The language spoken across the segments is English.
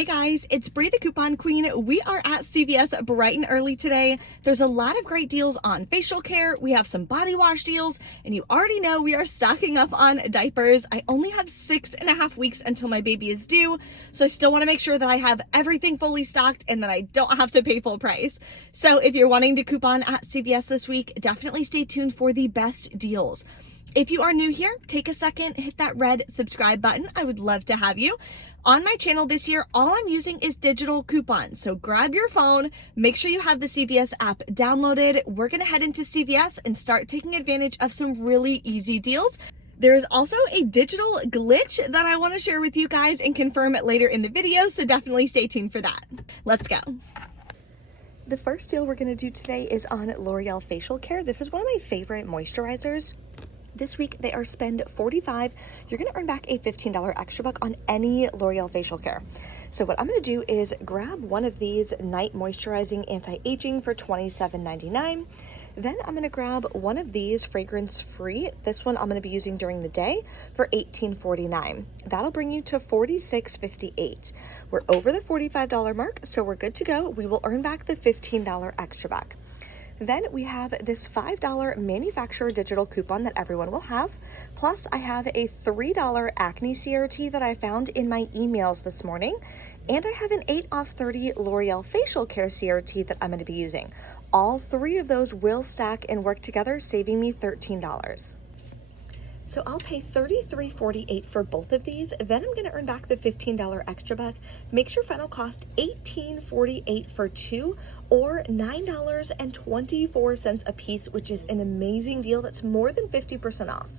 Hey guys, it's Bree the Coupon Queen. We are at CVS bright and early today. There's a lot of great deals on facial care. We have some body wash deals, and you already know we are stocking up on diapers. I only have 6.5 weeks until my baby is due, so I still want to make sure that I have everything fully stocked and that I don't have to pay full price. So if you're wanting to coupon at CVS this week, definitely stay tuned for the best deals. If you are new here, take a second, hit that red subscribe button. I would love to have you. On my channel this year, all I'm using is digital coupons. So grab your phone, make sure you have the CVS app downloaded. We're gonna head into CVS and start taking advantage of some really easy deals. There is also a digital glitch that I wanna share with you guys and confirm it later in the video, so definitely stay tuned for that. Let's go. The first deal we're gonna do today is on L'Oreal Facial Care. This is one of my favorite moisturizers. This week they are spend $45. You're gonna earn back a $15 extra buck on any L'Oreal Facial Care. So what I'm gonna do is grab one of these night moisturizing anti-aging for $27.99. Then I'm gonna grab one of these fragrance free. This one I'm gonna be using during the day for $18.49. That'll bring you to $46.58. We're over the $45 mark, so we're good to go. We will earn back the $15 extra back. Then we have this $5 manufacturer digital coupon that everyone will have. Plus I have a $3 acne CRT that I found in my emails this morning. And I have an 8 off 30 L'Oreal Facial Care CRT that I'm going to be using. All three of those will stack and work together, saving me $13. So I'll pay $33.48 for both of these. Then I'm gonna earn back the $15 extra buck. Makes your final cost $18.48 for two, or $9.24 a piece, which is an amazing deal. That's more than 50% off.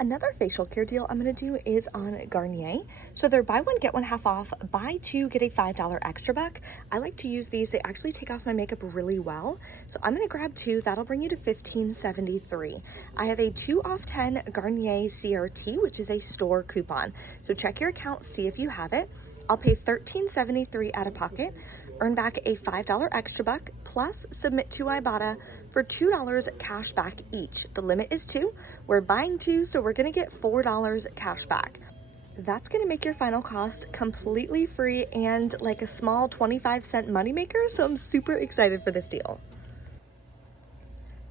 Another facial care deal I'm gonna do is on Garnier. So they're buy one, get one half off, buy two, get a $5 extra buck. I like to use these. They actually take off my makeup really well. So I'm gonna grab two, that'll bring you to $15.73. I have a 2 off 10 Garnier CRT, which is a store coupon. So check your account, see if you have it. I'll pay $13.73 out of pocket, earn back a $5 extra buck, plus submit to Ibotta for $2 cash back each. The limit is 2. We're buying 2, so we're gonna get $4 cash back. That's gonna make your final cost completely free and like a small 25-cent moneymaker, so I'm super excited for this deal.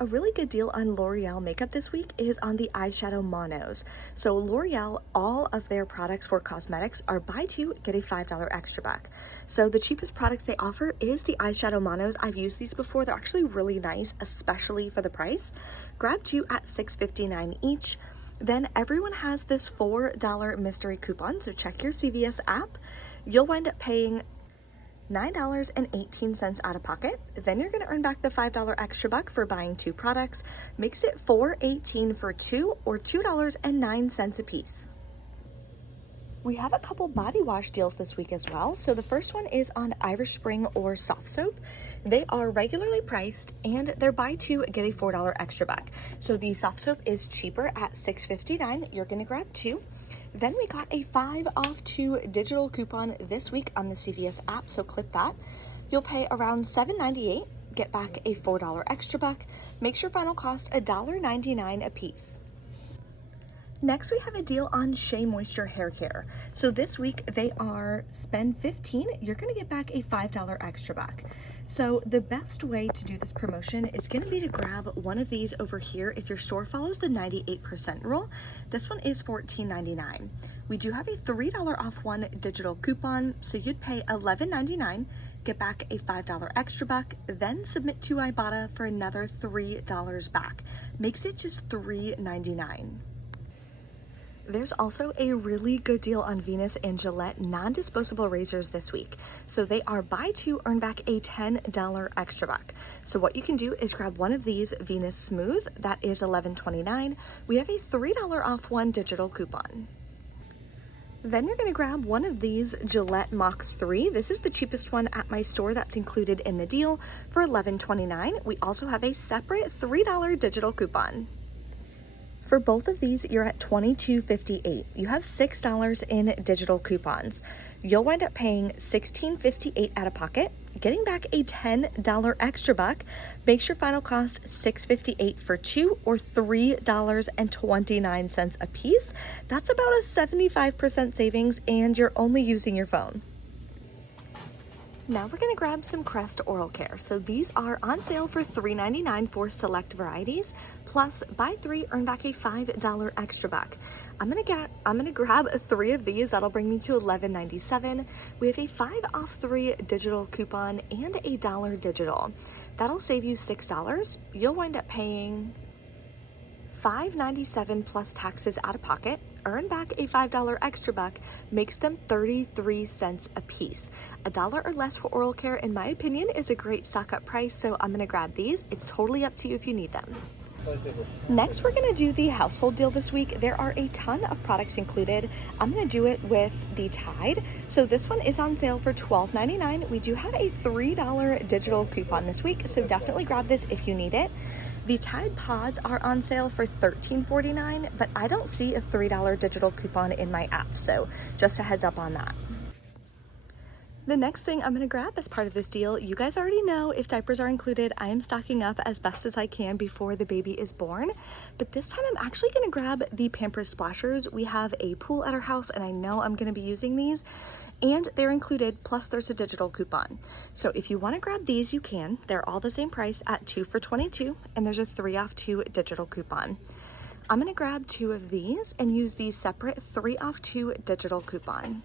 A really good deal on L'Oreal makeup this week is on the eyeshadow monos. So L'Oreal, all of their products for cosmetics are buy two, get a $5 extra back. So the cheapest product they offer is the eyeshadow monos. I've used these before. They're actually really nice, especially for the price. Grab two at $6.59 each. Then everyone has this $4 mystery coupon, so check your CVS app. You'll wind up paying $9.18 out of pocket. Then you're going to earn back the $5 extra buck for buying two products. Makes it $4.18 for two, or $2.09 a piece. We have a couple body wash deals this week as well. So the first one is on Irish Spring or soft soap. They are regularly priced and they're buy two, get a $4 extra buck. So the soft soap is cheaper at $6.59. You're going to grab two. Then we got a 5 off 2 digital coupon this week on the CVS app, so click that. You'll pay around $7.98, get back a $4 extra buck, makes your final cost $1.99 a piece. Next, we have a deal on Shea Moisture Hair Care. So this week they are spend $15, you're gonna get back a $5 extra buck. So the best way to do this promotion is gonna be to grab one of these over here if your store follows the 98% rule. This one is $14.99. We do have a $3 off 1 digital coupon, so you'd pay $11.99, get back a $5 extra buck, then submit to Ibotta for another $3 back. Makes it just $3.99. There's also a really good deal on Venus and Gillette non-disposable razors this week. So they are buy two, earn back a $10 extra buck. So what you can do is grab one of these Venus Smooth, that is $11.29. We have a $3 off 1 digital coupon. Then you're gonna grab one of these Gillette Mach 3. This is the cheapest one at my store that's included in the deal for $11.29. We also have a separate $3 digital coupon. For both of these, you're at $22.58. You have $6 in digital coupons. You'll wind up paying $16.58 out of pocket, getting back a $10 extra buck. Makes your final cost $6.58 for two, or $3.29 a piece. That's about a 75% savings, and you're only using your phone. Now we're gonna grab some Crest oral care. So these are on sale for $3.99 for select varieties, plus buy 3, earn back a $5 extra buck. I'm gonna grab 3 of these. That'll bring me to $11.97. We have a 5 off 3 digital coupon and a $1 digital. That'll save you $6. You'll wind up paying $5.97 plus taxes out of pocket. Earn back a $5 extra buck, makes them 33 cents a piece. $1 or less for oral care, in my opinion, is a great stock up price, so I'm gonna grab these. It's totally up to you if you need them. Next, we're gonna do the household deal this week. There are a ton of products included. I'm gonna do it with the Tide. So this one is on sale for $12.99. We do have a $3 digital coupon this week, so definitely grab this if you need it. The Tide Pods are on sale for $13.49, but I don't see a $3 digital coupon in my app, so just a heads up on that. The next thing I'm gonna grab as part of this deal, you guys already know if diapers are included, I am stocking up as best as I can before the baby is born. But this time I'm actually gonna grab the Pampers Splashers. We have a pool at our house and I know I'm gonna be using these. And they're included, plus there's a digital coupon. So if you want to grab these, you can. They're all the same price at 2 for $22, and there's a 3 off 2 digital coupon. I'm gonna grab 2 of these and use the separate 3 off 2 digital coupon.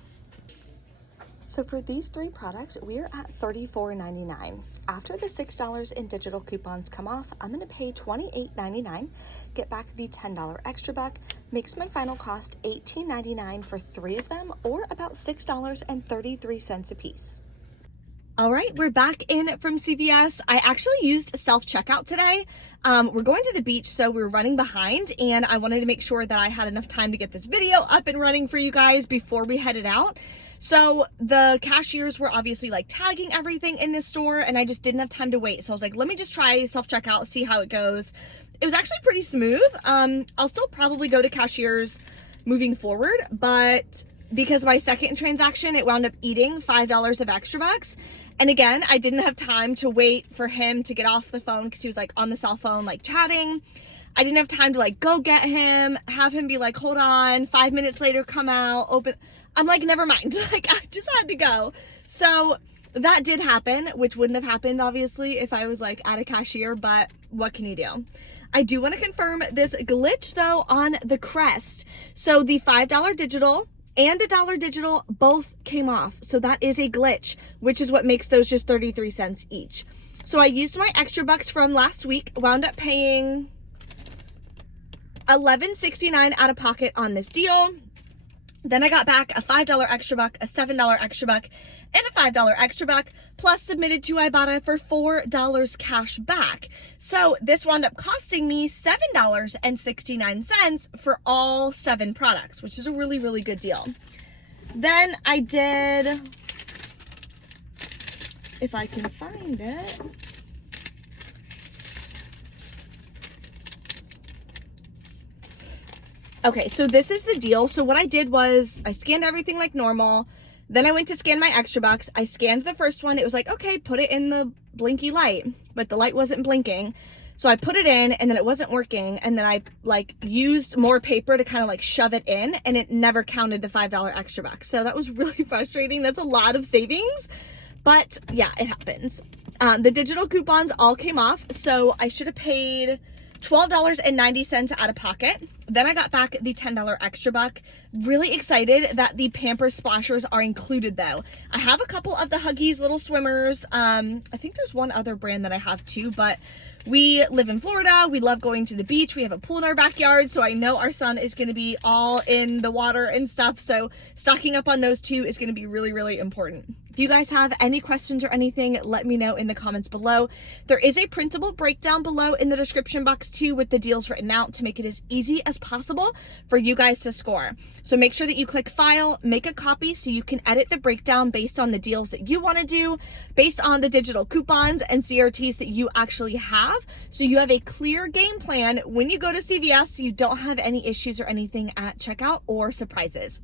So for these 3 products, we're at $34.99. After the $6 in digital coupons come off, I'm gonna pay $28.99, get back the $10 extra buck, makes my final cost $18.99 for 3 of them, or about $6.33 a piece. All right, we're back in from CVS. I actually used self-checkout today. We're going to the beach, so we're running behind, and I wanted to make sure that I had enough time to get this video up and running for you guys before we headed out. So the cashiers were obviously like tagging everything in this store, and I just didn't have time to wait. So I was like, let me just try self-checkout, see how it goes. It was actually pretty smooth. I'll still probably go to cashiers moving forward, but because my second transaction, it wound up eating $5 of extra bucks. And again, I didn't have time to wait for him to get off the phone because he was like on the cell phone, like chatting. I didn't have time to like go get him, have him be like, hold on, 5 minutes later, come out, open. I'm like, never mind. Like, I just had to go. So that did happen, which wouldn't have happened, obviously, if I was like at a cashier, but what can you do? I do want to confirm this glitch though on the Crest. So the $5 digital and the $1 digital both came off. So that is a glitch, which is what makes those just 33 cents each. So I used my extra bucks from last week, wound up paying $11.69 out of pocket on this deal. Then I got back a $5 extra buck, a $7 extra buck, and a $5 extra buck, plus submitted to Ibotta for $4 cash back. So this wound up costing me $7.69 for all 7 products, which is a really, really good deal. Then I did, if I can find it, okay, so this is the deal. So what I did was I scanned everything like normal. Then I went to scan my extra bucks. I scanned the first one. It was like, okay, put it in the blinky light, but the light wasn't blinking. So I put it in and then it wasn't working. And then I like used more paper to kind of like shove it in, and it never counted the $5 extra bucks. So that was really frustrating. That's a lot of savings, but yeah, it happens. The digital coupons all came off. So I should have paid $12.90 out of pocket. Then I got back the $10 extra buck. Really excited that the Pampers Splashers are included though. I have a couple of the Huggies little swimmers. I think there's one other brand that I have too, but we live in Florida. We love going to the beach. We have a pool in our backyard, so I know our son is going to be all in the water and stuff. So stocking up on those 2 is going to be really, really important. If you guys have any questions or anything, let me know in the comments below. There is a printable breakdown below in the description box too, with the deals written out to make it as easy as possible for you guys to score. So make sure that you click file, make a copy so you can edit the breakdown based on the deals that you want to do, based on the digital coupons and CRTs that you actually have. So you have a clear game plan when you go to CVS, so you don't have any issues or anything at checkout or surprises.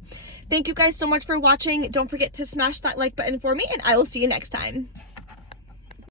Thank you guys so much for watching. Don't forget to smash that like button for me, and I will see you next time.